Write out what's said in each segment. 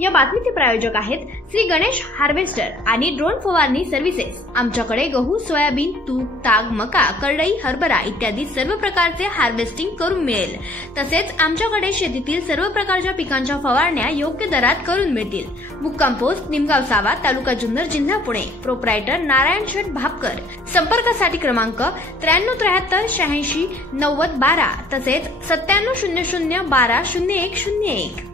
या बातमीचे प्रायोजक आहेत श्री गणेश हार्वेस्टर आणि ड्रोन फवारणी सर्व्हिसेस। आमच्याकडे गहू, सोयाबीन, तूर, ताग, मका, करडई, हरभरा इत्यादी सर्व प्रकारचे हार्वेस्टिंग करून मिळेल। तसेच आमच्याकडे शेतीतील सर्व प्रकारच्या पिकांच्या फवारण्या योग्य दरात करून मिळतील। मुक्काम पोस्ट निमगाव सावा, तालुका जुन्नर, जिल्हा पुणे। प्रोप्रायटर नारायण शेठ भापकर। संपर्कासाठी क्रमांक 9373 86 90 12 तसेच 9700 12 0101।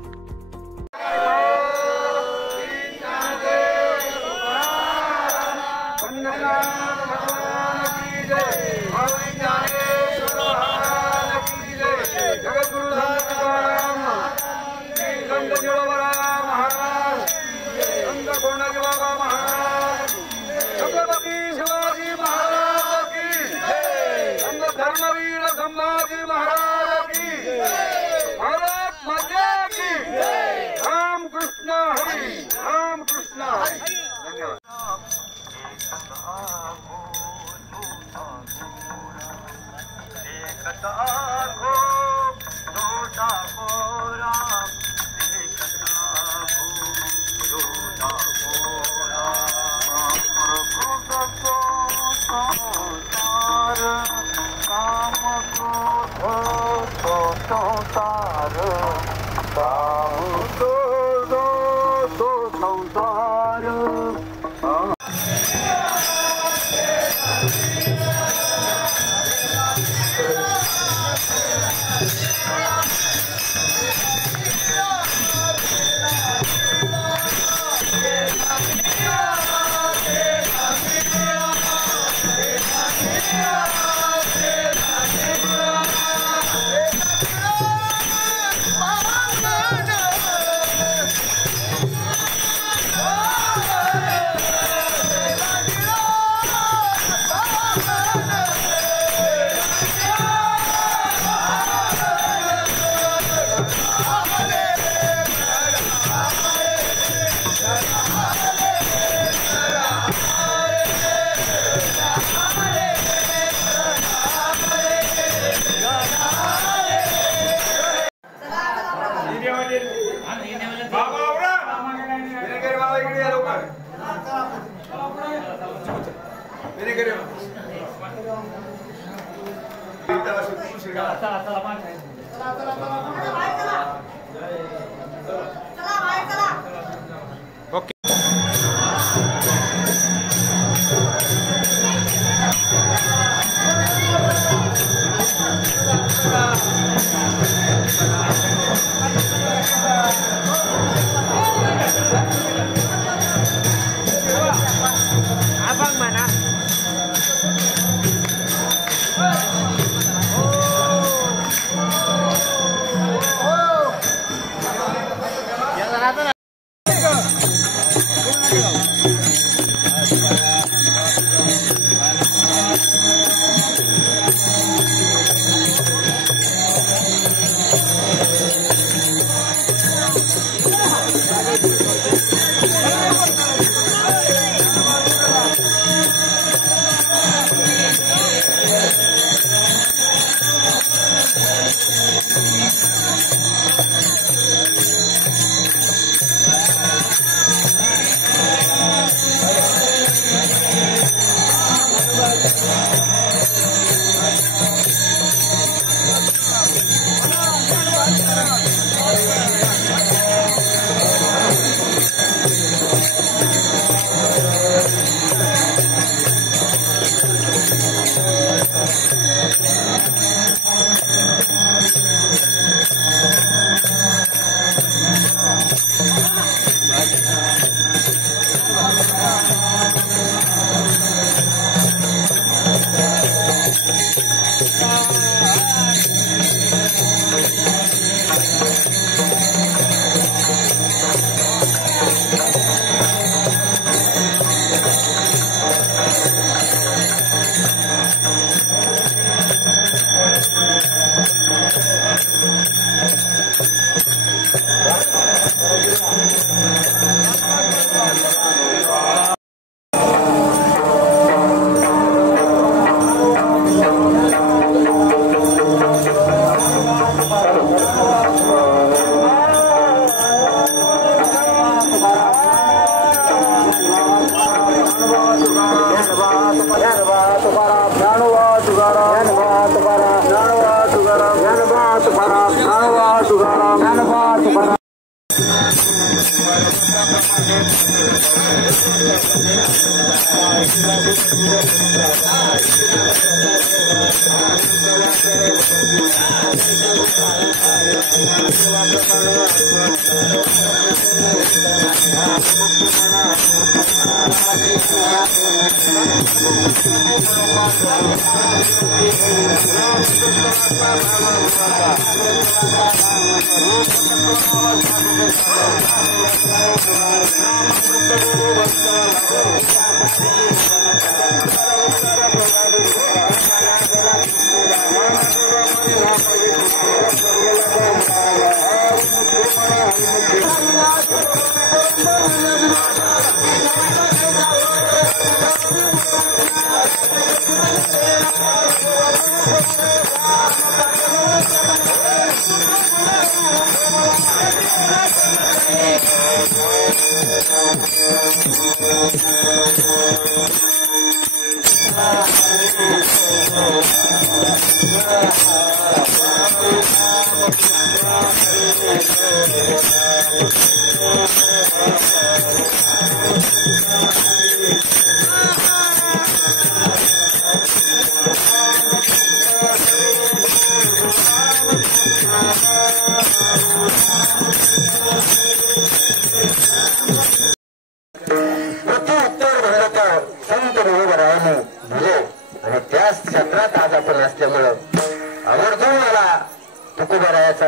धर्मवीर संभाजी महाराज की भारत माता की राम कृष्ण हरी, राम कृष्ण हरी। धन्यवाद।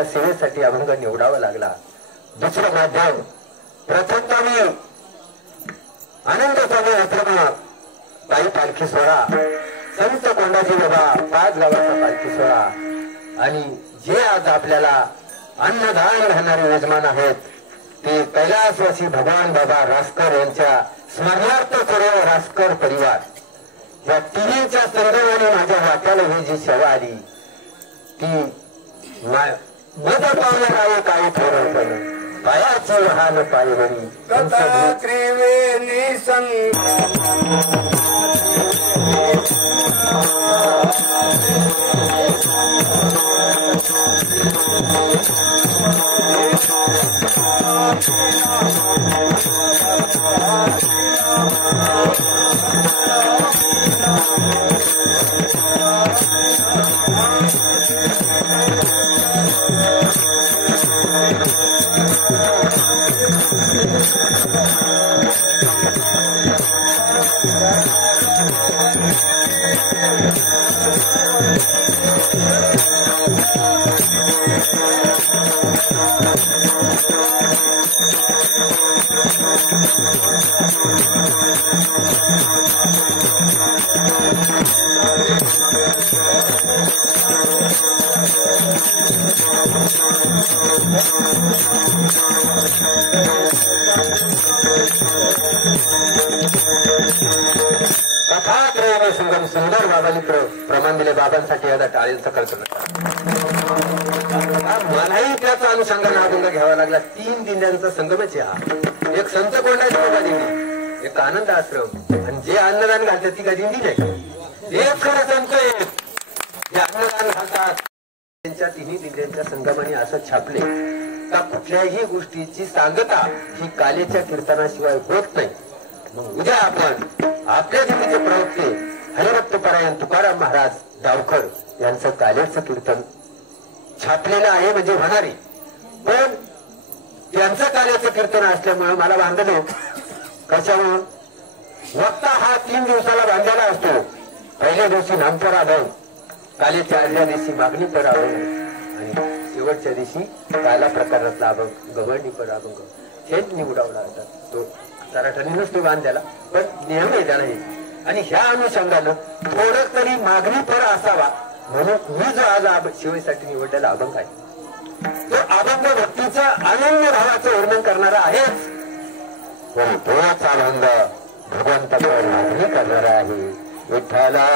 सेवेसाठी अभंग निवडावा लागला. दुसरं माध्यम प्रथमतः आनंद स्वामी आश्रमात पायी पालखी सोहळा, संत कोंडाजी बाबा 5 गावाचा पालखी सोहळा आणि जे आज आपल्याला अन्नदान घालणारे यजमान आहेत ते कैलासवासी भगवान बाबा रासकर यांच्या स्मरणार्थ सर्व रासकर परिवार या तिन्हीच्या संगमाने माझ्या वाट्याला ही जी सेवा आली ती मदत पावणार आहे. काही थोडं पायाची वाहन पायवरी कथा त्रिवेणी संग संगम सुंदर बाबांनी प्रमाण दिले. बाबांसाठी आता टाळींचा खर्च मलाही त्याचा अनुषंगाने अभंग घ्यावा लागला. 3 दिंड्यांचा संगमच हा. एक संत कोंडाजी बाबा दिंडी, एक आनंद आश्रम आणि जे अन्नदान घालतात ती का दिंडी नाही. एक खरं संत जे अन्नदान घालतात त्यांच्या 3 दिंड्यांच्या संगमाने असं छापले का कुठल्याही गोष्टीची सांगता ही कालेच्या कीर्तनाशिवाय होत नाही. मग उद्या आपण आपल्या दिंडीचे प्रवक्ते हरिभक्तपरायण तुकाराम महाराज डावकर यांचं कालेचं कीर्तन छापलेलं आहे म्हणजे होणारी. पण त्यांचं कालेचं कीर्तन असल्यामुळे मला बांधलं कशामुळे वक्ता हा 3 दिवसाला बांधलेला असतो. पहिल्या दिवशी नामपर अभंग, कालेच्या आदल्या दिवशी मागणी पर अभंग आणि शेवटच्या दिवशी काला प्रकारातला अभंग गवळणी पर अभंग हे निवडावला जातात. तो तराठणीनच तो बांधलेला पण नियम आहे त्याला हे. आणि ह्या अनुषंगानं थोडं तरी मागणी पर असावा म्हणून मी जो आज शिवेसाठी निवडलेला अभंग आहे तो अभंग भक्तीचं अनन्य भावाचं वर्णन करणारा आहेच. पण तोच अभंग भगवंताकडे मागणी करणारा आहे. विठ्ठला